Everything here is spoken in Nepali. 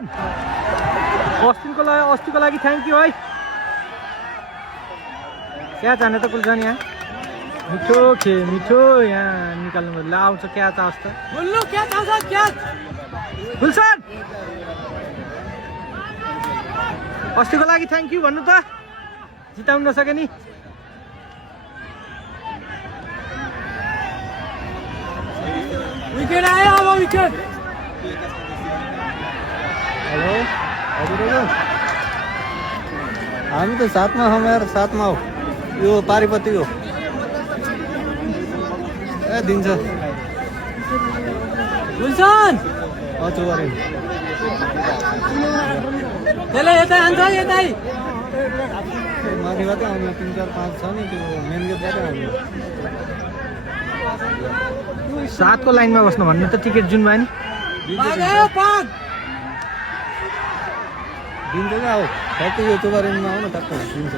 गुलसन अस्तिको लागि थ्याङ्क यू है। क्या जाने त गुलसन यहाँ मिठो यहाँ निकाल्नु ल आउँछ क्या चाहन्छ त गुलसन अस्तिको लागि थ्याङ्क यू भन्नु त जिताउनु नसके नि। विकेट आयो अब विकेट। हेलो हजुर हामी त साथमा छौँ यार साथमा हो यो पारिपति हो ए दिन्छ गुलसन चौबारी त्यसले यतै हान्छ यतै माथिबाटै आउने 3 4 5 छ नि त्यो मेन गेटबाटै आउने 7 को लाइनमा बस्नु भन्नु त टिकट जुन भयो नि दिन्छ क्या हो ठ्याक्कै यो चौबारीमा आउन टक्क दिन्छ